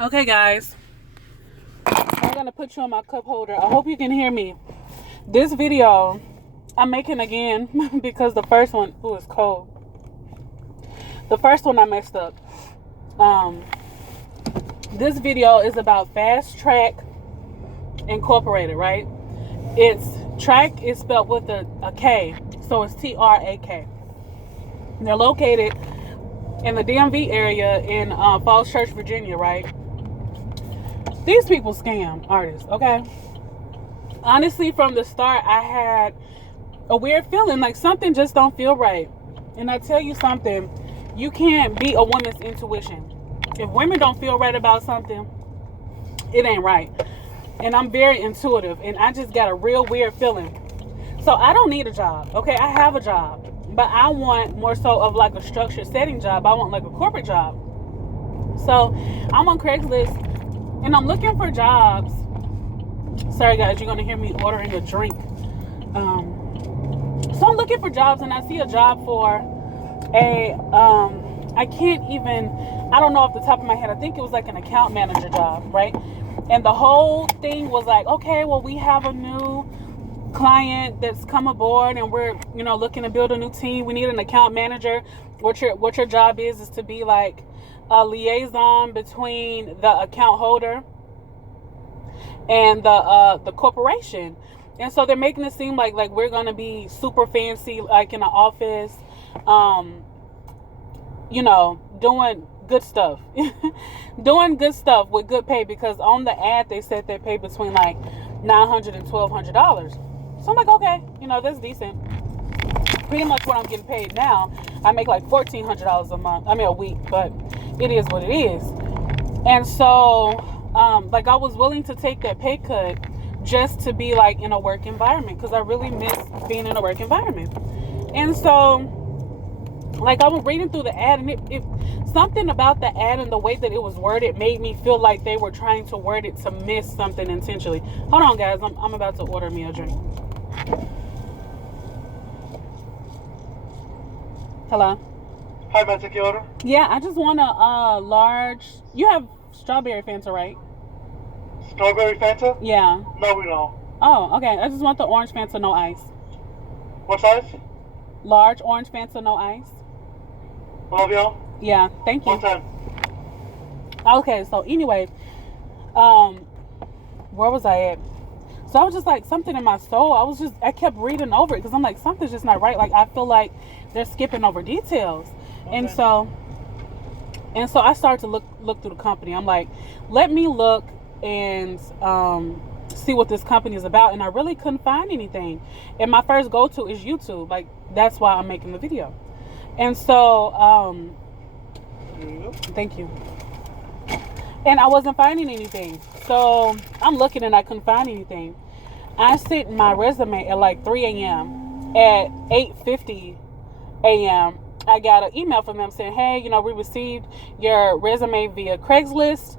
Okay, guys, I'm gonna put you on my cup holder. I hope you can hear me. This video I'm making again because the first one, it's cold. The first one I messed up. This video is about Fast Trak Incorporated, right? It's Trak is spelled with a K, so it's Trak. They're located in the DMV area in Falls Church, Virginia, right? These people scam artists, okay? Honestly, from the start, I had a weird feeling, like something just don't feel right. And I tell you something, you can't beat a woman's intuition. If women don't feel right about something, it ain't right. And I'm very intuitive, and I just got a real weird feeling. So I don't need a job, okay? I have a job, but I want more so of like a structured setting job. I want like a corporate job. So I'm on Craigslist, and I'm looking for jobs. Sorry guys, you're gonna hear me ordering a drink. So I'm looking for jobs, and I see a job for I don't know off the top of my head. I think it was like an account manager job, right? And the whole thing was like, okay, well, we have a new client that's come aboard, and we're, looking to build a new team. We need an account manager. What your job is to be like a liaison between the account holder and the corporation. And so they're making it seem like we're gonna be super fancy, like in an office, doing good stuff. Doing good stuff with good pay, because on the ad they said they pay between like $900 and $1,200. So I'm like, okay, that's decent. Pretty much what I'm getting paid now. I make like $1,400 a week, but it is what it is. And so I was willing to take that pay cut just to be like in a work environment, because I really miss being in a work environment. And so I was reading through the ad, and it something about the ad and the way that it was worded made me feel like they were trying to word it to miss something intentionally. Hold on, guys. I'm about to order me a drink. Hello? Hi, may I take your order? Yeah, I just want a large... You have strawberry Fanta, right? Strawberry Fanta? Yeah. No, we don't. Oh, okay. I just want the orange Fanta, no ice. What size? Large orange Fanta, no ice. Love y'all. Yeah, thank you. One time. Okay, so anyway, where was I at? So I was just like, something in my soul, I kept reading over it, because I'm like, something's just not right. Like, I feel like they're skipping over details. Okay. And so I started to look through the company. I'm like, let me look and see what this company is about. And I really couldn't find anything. And my first go-to is YouTube. Like, that's why I'm making the video. And so, thank you. And I wasn't finding anything. So I'm looking, and I couldn't find anything. I sent my resume at like 3 a.m. At 8:50 a.m. I got an email from them saying, hey, we received your resume via Craigslist.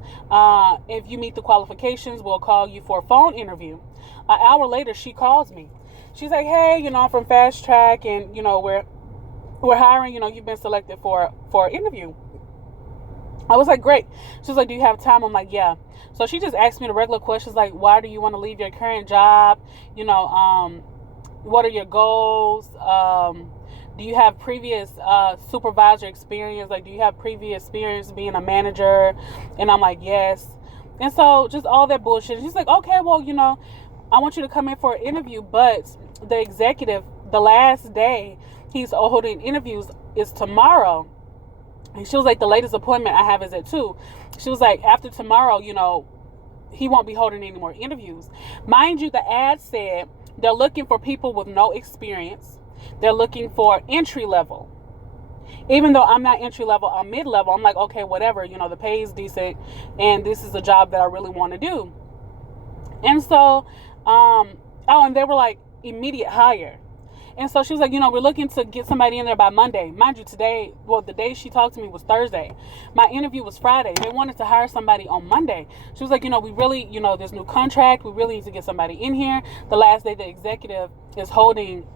If you meet the qualifications, we'll call you for a phone interview. An hour later, she calls me. She's like, hey, I'm from Fast Trak, and, we're hiring, you've been selected for an interview. I was like, great. She was like, do you have time? I'm like, yeah. So she just asked me the regular questions, like, why do you want to leave your current job? What are your goals? Do you have previous supervisor experience? Like, do you have previous experience being a manager? And I'm like, yes. And so just all that bullshit. She's like, okay, well, I want you to come in for an interview, but the executive, the last day he's holding interviews is tomorrow. And she was like, the latest appointment I have is at 2. She was like, after tomorrow, he won't be holding any more interviews. Mind you, the ad said they're looking for people with no experience. They're looking for entry level. Even though I'm not entry level, I'm mid level. I'm like, okay, whatever. The pay is decent, and this is a job that I really want to do. And so, and they were like immediate hire. And so she was like, we're looking to get somebody in there by Monday. Mind you, the day she talked to me was Thursday. My interview was Friday. They wanted to hire somebody on Monday. She was like, we really, this new contract, we really need to get somebody in here. The last day the executive is holding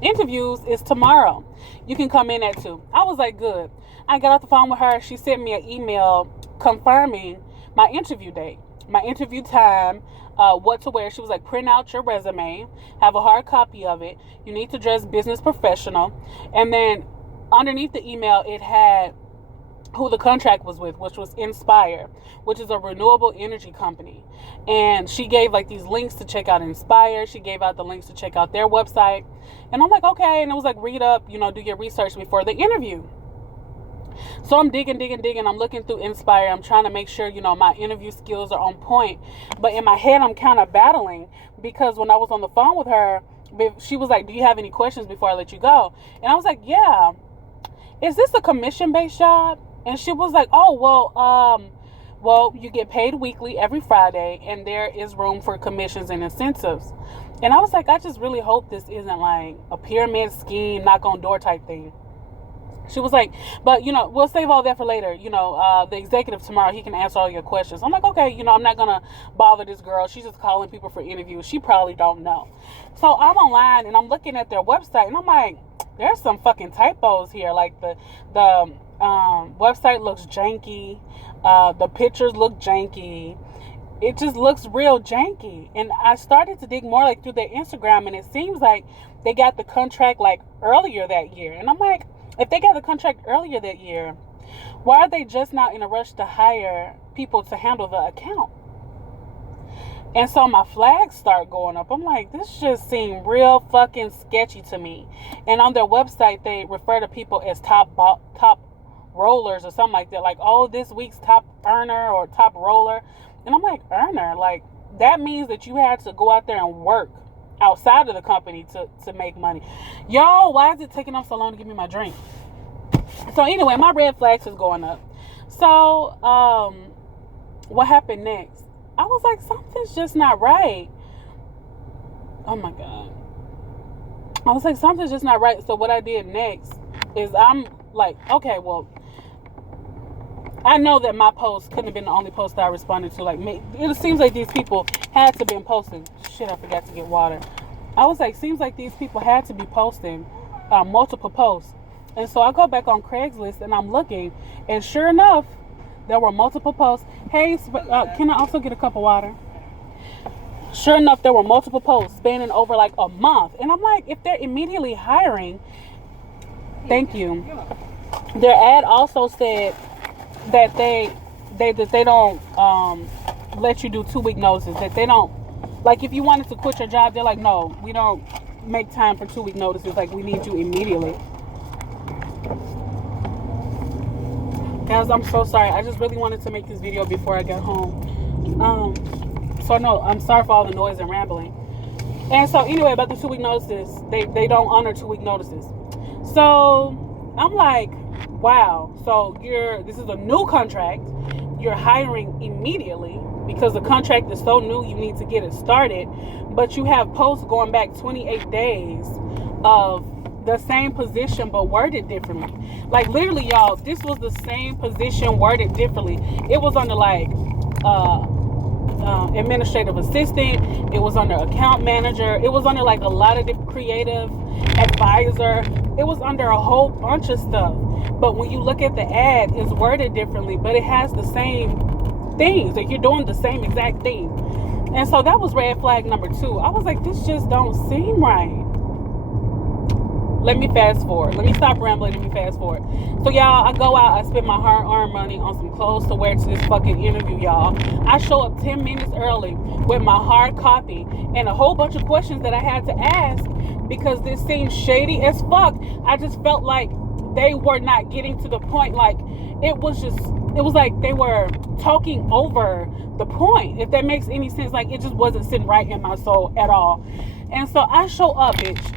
interviews is tomorrow. You can come in at 2. I was like, good. I got off the phone with her. She sent me an email confirming my interview date, my interview time, what to wear. She was like, print out your resume, have a hard copy of it. You need to dress business professional. And then underneath the email, it had who the contract was with, which was Inspire, which is a renewable energy company. And she gave like these links to check out Inspire. She gave out the links to check out their website. And I'm like, okay. And it was like, read up, do your research before the interview. So I'm digging. I'm looking through Inspire. I'm trying to make sure, my interview skills are on point. But in my head, I'm kind of battling, because when I was on the phone with her, she was like, do you have any questions before I let you go? And I was like, yeah. Is this a commission-based job? And she was like, oh, well, you get paid weekly every Friday, and there is room for commissions and incentives. And I was like, I just really hope this isn't like a pyramid scheme, knock on door type thing. She was like, but, we'll save all that for later. The executive tomorrow, he can answer all your questions. I'm like, okay, I'm not going to bother this girl. She's just calling people for interviews. She probably don't know. So I'm online, and I'm looking at their website, and I'm like, there's some fucking typos here. Like the website looks janky. The pictures look janky. It just looks real janky. And I started to dig more like through their Instagram, and it seems like they got the contract like earlier that year. And I'm like, if they got the contract earlier that year, why are they just now in a rush to hire people to handle the account? And so my flags start going up. I'm like, this just seemed real fucking sketchy to me. And on their website, they refer to people as top rollers or something like that. Like, oh, this week's top earner or top roller. And I'm like, earner? Like, that means that you had to go out there and work outside of the company to make money. Yo, why is it taking them so long to give me my drink? So anyway, my red flags is going up. So, what happened next? I was like, something's just not right. Oh my God. I was like, something's just not right. So what I did next is I'm like, okay, well, I know that my post couldn't have been the only post that I responded to. Like, it seems like these people had to have been posting. Shit, I forgot to get water. I was like, seems like these people had to be posting multiple posts. And so I go back on Craigslist and I'm looking, and sure enough, there were multiple posts. Hey, can I also get a cup of water? Sure enough, there were multiple posts spanning over like a month. And I'm like, if they're immediately hiring, thank you. Their ad also said that they don't let you do 2-week notices. That they don't, like, if you wanted to quit your job, they're like, no, we don't make time for 2-week notices. Like, we need you immediately. Guys, I'm so sorry. I just really wanted to make this video before I got home. So no, I'm sorry for all the noise and rambling. And so anyway, about the 2-week notices, they don't honor 2-week notices. So I'm like, wow. So this is a new contract. You're hiring immediately because the contract is so new. You need to get it started, but you have posts going back 28 days of the same position but worded differently. Like, literally, y'all, this was the same position worded differently. It was under like administrative assistant. It was under account manager. It was under like a lot of different creative advisor. It was under a whole bunch of stuff. But when you look at the ad, it's worded differently, but it has the same things. Like, you're doing the same exact thing. And so that was red flag number 2. I was like, this just don't seem right. Let me fast forward. Let me stop rambling. Let me fast forward. So, y'all, I go out. I spend my hard-earned money on some clothes to wear to this fucking interview, y'all. I show up 10 minutes early with my hard copy and a whole bunch of questions that I had to ask because this seemed shady as fuck. I just felt like they were not getting to the point. Like, it was like they were talking over the point, if that makes any sense. Like, it just wasn't sitting right in my soul at all. And so I show up, bitch.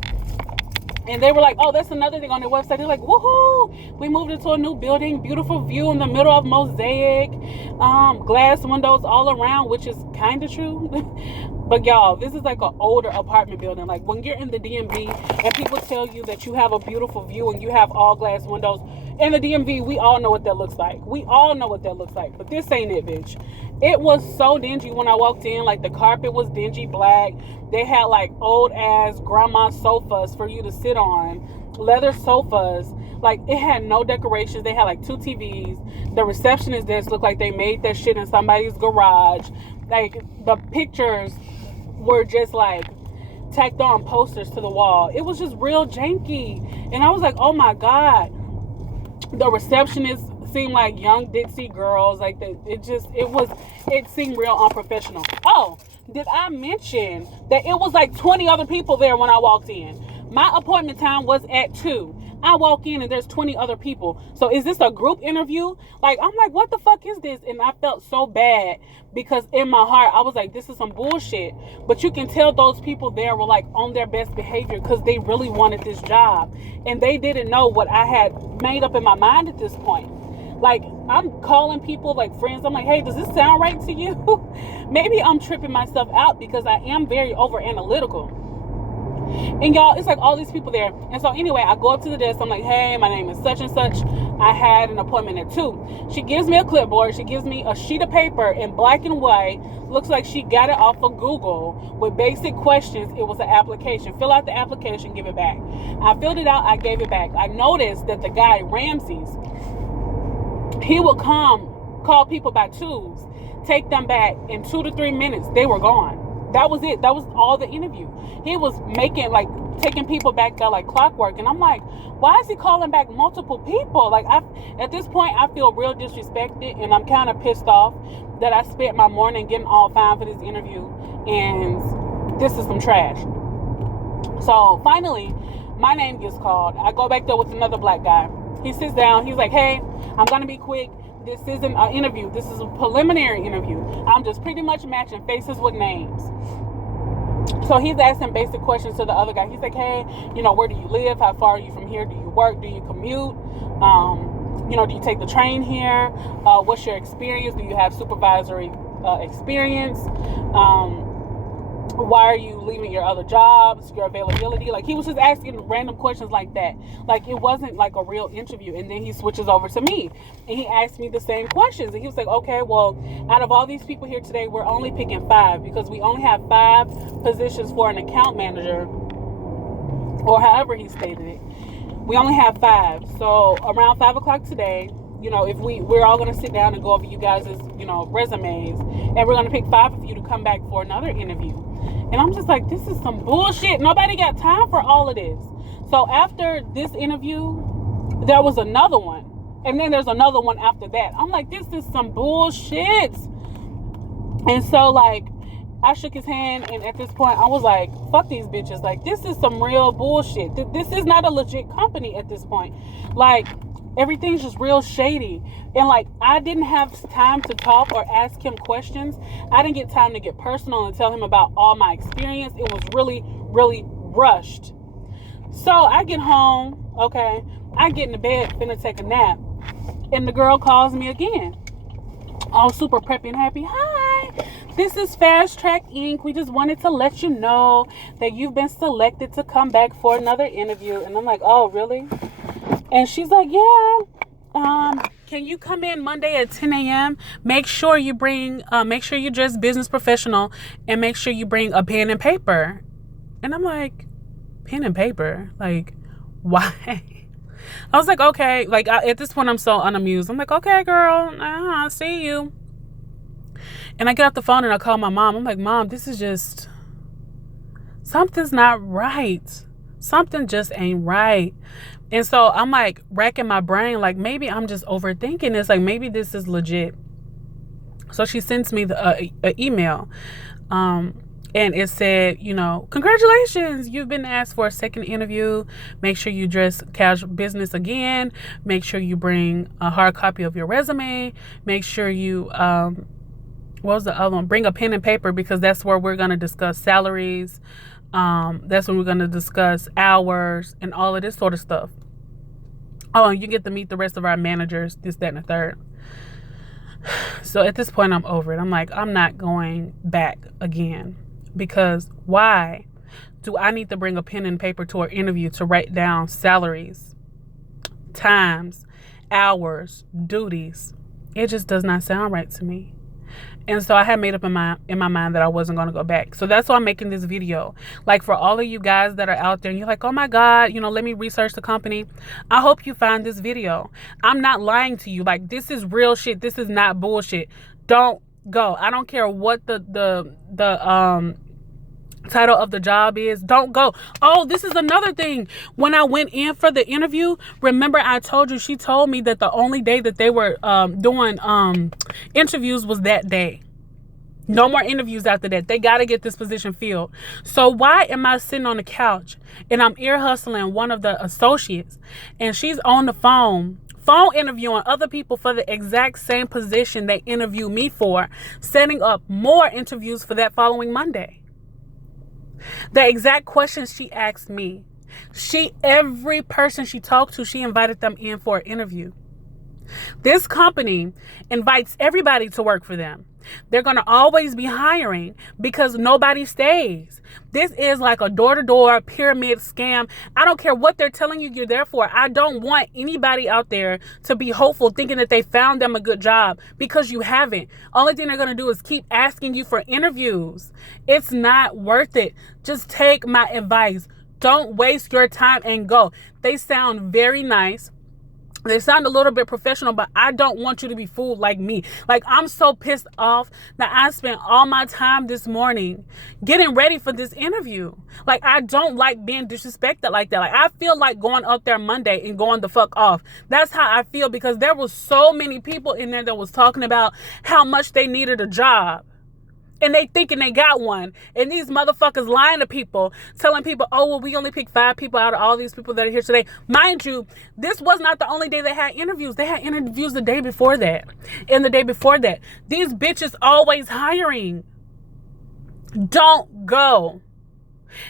And they were like, oh, that's another thing on their website. They're like, woohoo, we moved into a new building, beautiful view in the middle of mosaic, glass windows all around, which is kind of true. But y'all, this is like an older apartment building. Like, when you're in the DMV and people tell you that you have a beautiful view and you have all glass windows, in the DMV, we all know what that looks like. We all know what that looks like. But this ain't it, bitch. It was so dingy when I walked in. Like, the carpet was dingy black. They had like old ass grandma sofas for you to sit on, leather sofas. Like, it had no decorations. They had like 2 TVs. The receptionist desk looked like they made that shit in somebody's garage. Like, the pictures were just like tacked on posters to the wall. It was just real janky. And I was like, oh my God. The receptionist seemed like young Dixie girls. Like, it seemed real unprofessional. Oh, did I mention that it was like 20 other people there when I walked in? My appointment time was at 2. I walk in and there's 20 other people. So is this a group interview? Like, I'm like, what the fuck is this? And I felt so bad because in my heart, I was like, this is some bullshit. But you can tell those people there were like on their best behavior because they really wanted this job. And they didn't know what I had made up in my mind at this point. Like, I'm calling people, like friends. I'm like, hey, does this sound right to you? Maybe I'm tripping myself out because I am very over analytical. And y'all, it's like all these people there. And so anyway, I go up to the desk. I'm like, hey, my name is such and such. I had an appointment at 2. She gives me a clipboard. She gives me a sheet of paper in black and white. Looks like she got it off of Google with basic questions. It was an application. Fill out the application, give it back. I filled it out. I gave it back. I noticed that the guy, Ramses, he would call people by 2s, take them back. In 2 to 3 minutes, they were gone. That was it. That was all the interview. He was taking people back there like clockwork. And I'm like, why is he calling back multiple people? Like, at this point, I feel real disrespected, and I'm kind of pissed off that I spent my morning getting all fine for this interview, and this is some trash. So finally, my name gets called. I go back there with another black guy. He sits down. He's like, hey, I'm going to be quick. This isn't an interview. This is a preliminary interview. I'm just pretty much matching faces with names. So he's asking basic questions to the other guy. He's like, hey, where do you live? How far are you from here? Do you work? Do you commute? Do you take the train here? What's your experience? Do you have supervisory experience? Why are you leaving your other jobs? Your availability? Like, he was just asking random questions like that. Like, it wasn't like a real interview. And then he switches over to me and he asked me the same questions. And he was like, okay, well, out of all these people here today, we're only picking 5 because we only have 5 positions for an account manager, or however he stated it. We only have 5. So around 5 o'clock today, if we're all going to sit down and go over you guys' resumes, and we're going to pick 5 of you to come back for another interview. And I'm just like, this is some bullshit. Nobody got time for all of this. So after this interview, there was another one. And then there's another one after that. I'm like, this is some bullshit. And so, like, I shook his hand. And at this point, I was like, fuck these bitches. Like, this is some real bullshit. This is not a legit company at this point. Like, everything's just real shady. And like, I didn't have time to talk or ask him questions. I didn't get time to get personal and tell him about all my experience. It was really, really rushed. So I get home, okay, I get into bed, finna take a nap, and the girl calls me again, all super preppy and happy. Hi, this is Trak INC. We just wanted to let you know that you've been selected to come back for another interview. And I'm like, oh, really? And she's like, yeah, can you come in Monday at 10 a.m.? Make sure you dress business professional, and make sure you bring a pen and paper. And I'm like, pen and paper? Like, why? I was like, okay. Like, at this point, I'm so unamused. I'm like, okay, girl, I'll see you. And I get off the phone and I call my mom. I'm like, Mom, this is just, something's not right. Something just ain't right. And so I'm like racking my brain, like maybe I'm just overthinking this. Like maybe this is legit. So she sends me the email. And it said, congratulations, you've been asked for a second interview. Make sure you dress casual business again. Make sure you bring a hard copy of your resume. Make sure you, what was the other one? Bring a pen and paper, because that's where we're going to discuss salaries. That's when we're going to discuss hours and all of this sort of stuff. Oh, and you get to meet the rest of our managers, this, that, and the third. So at this point, I'm over it. I'm like, I'm not going back again. Because why do I need to bring a pen and paper to an interview to write down salaries, times, hours, duties? It just does not sound right to me. And so I had made up in my mind that I wasn't going to go back. So that's why I'm making this video. Like, for all of you guys that are out there and you're like, oh my God, let me research the company. I hope you find this video. I'm not lying to you. Like, this is real shit. This is not bullshit. Don't go. I don't care what the title of the job is. Don't go. Oh, this is another thing. When I went in for the interview, remember I told you, she told me that the only day that they were doing interviews was that day. No more interviews after that. They got to get this position filled. So why am I sitting on the couch and I'm ear hustling one of the associates, and she's on the phone interviewing other people for the exact same position they interviewed me for, setting up more interviews for that following Monday? The exact questions she asked me, every person she talked to, she invited them in for an interview. This company invites everybody to work for them. They're going to always be hiring because nobody stays. This is like a door-to-door pyramid scam. I don't care what they're telling you you're there for. I don't want anybody out there to be hopeful thinking that they found them a good job, because you haven't. Only thing they're going to do is keep asking you for interviews. It's not worth it. Just take my advice. Don't waste your time and go. They sound very nice. They sound a little bit professional, but I don't want you to be fooled like me. Like, I'm so pissed off that I spent all my time this morning getting ready for this interview. Like, I don't like being disrespected like that. Like, I feel like going up there Monday and going the fuck off. That's how I feel, because there was so many people in there that was talking about how much they needed a job. And they thinking they got one. And these motherfuckers lying to people, telling people, oh, well, we only picked 5 people out of all these people that are here today. Mind you, this was not the only day they had interviews. They had interviews the day before that. And the day before that. These bitches always hiring. Don't go.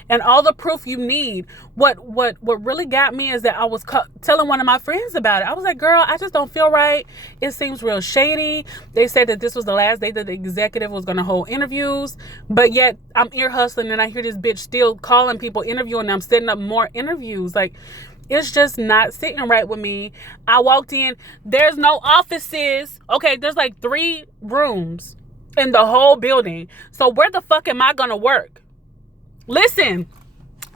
And all the proof you need. What really got me is that I was telling one of my friends about it. I was like, girl, I just don't feel right. It seems real shady. They said that this was the last day that the executive was going to hold interviews, but yet I'm ear hustling and I hear this bitch still calling people, interviewing them, setting up more interviews. Like, it's just not sitting right with me. I walked in, there's no offices. Okay, there's like 3 rooms in the whole building. So where the fuck am I going to work? Listen,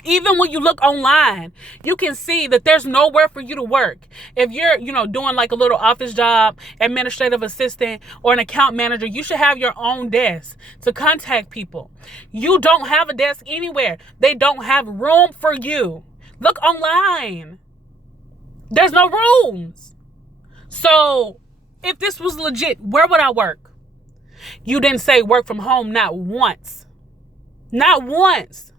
even when you look online, you can see that there's nowhere for you to work. If you're, doing like a little office job, administrative assistant, or an account manager, you should have your own desk to contact people. You don't have a desk anywhere. They don't have room for you. Look online. There's no rooms. So if this was legit, where would I work? You didn't say work from home, not once. Not once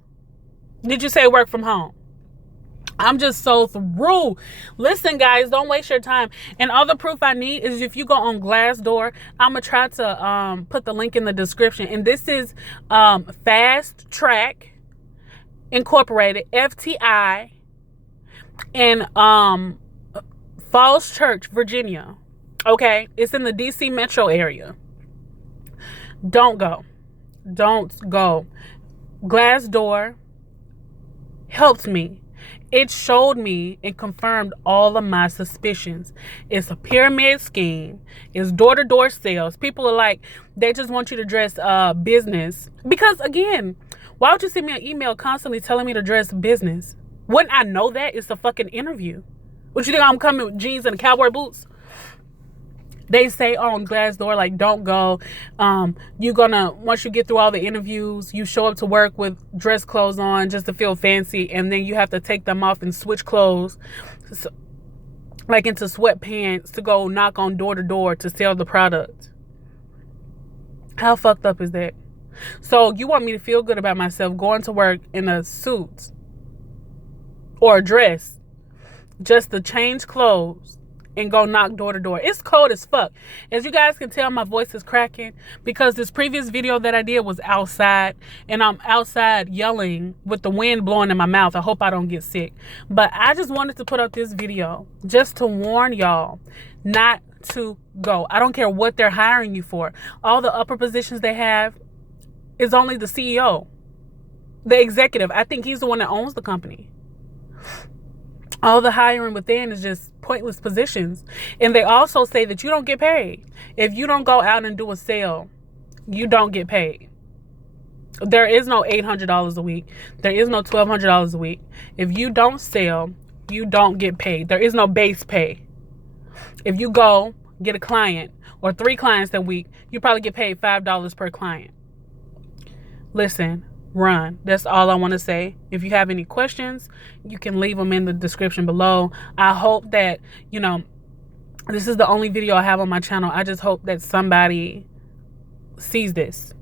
did you say work from home. I'm just so through. Listen, guys, don't waste your time. And all the proof I need is if you go on Glassdoor, I'm going to try to put the link in the description. And this is Fast Trak Incorporated, FTI, in Falls Church, Virginia. Okay? It's in the DC metro area. Don't go. Don't go. Glassdoor helped me. It showed me and confirmed all of my suspicions. It's a pyramid scheme. It's door-to-door sales. People are like, they just want you to dress business. Because again, why would you send me an email constantly telling me to dress business? Wouldn't I know that? It's a fucking interview. What you think, I'm coming with jeans and cowboy boots? They say on Glassdoor, like, don't go. You're gonna, once you get through all the interviews, you show up to work with dress clothes on just to feel fancy, and then you have to take them off and switch clothes, so, like into sweatpants, to go knock on door to door to sell the product. How fucked up is that? So you want me to feel good about myself going to work in a suit or a dress just to change clothes and go knock door to door? It's cold as fuck. As you guys can tell, my voice is cracking because this previous video that I did was outside, and I'm outside yelling with the wind blowing in my mouth. I hope I don't get sick. But I just wanted to put up this video just to warn y'all not to go. I don't care what they're hiring you for. All the upper positions they have is only the CEO, the executive. I think he's the one that owns the company. All the hiring within is just pointless positions. And they also say that you don't get paid if you don't go out and do a sale you don't get paid. There is no $800 a week. There is no $1,200 a week. If you don't sell, you don't get paid. There is no base pay. If you go get a client or 3 clients that week, you probably get paid $5 per client. Listen, run. That's all I want to say. If you have any questions, you can leave them in the description below. I hope that, this is the only video I have on my channel. I just hope that somebody sees this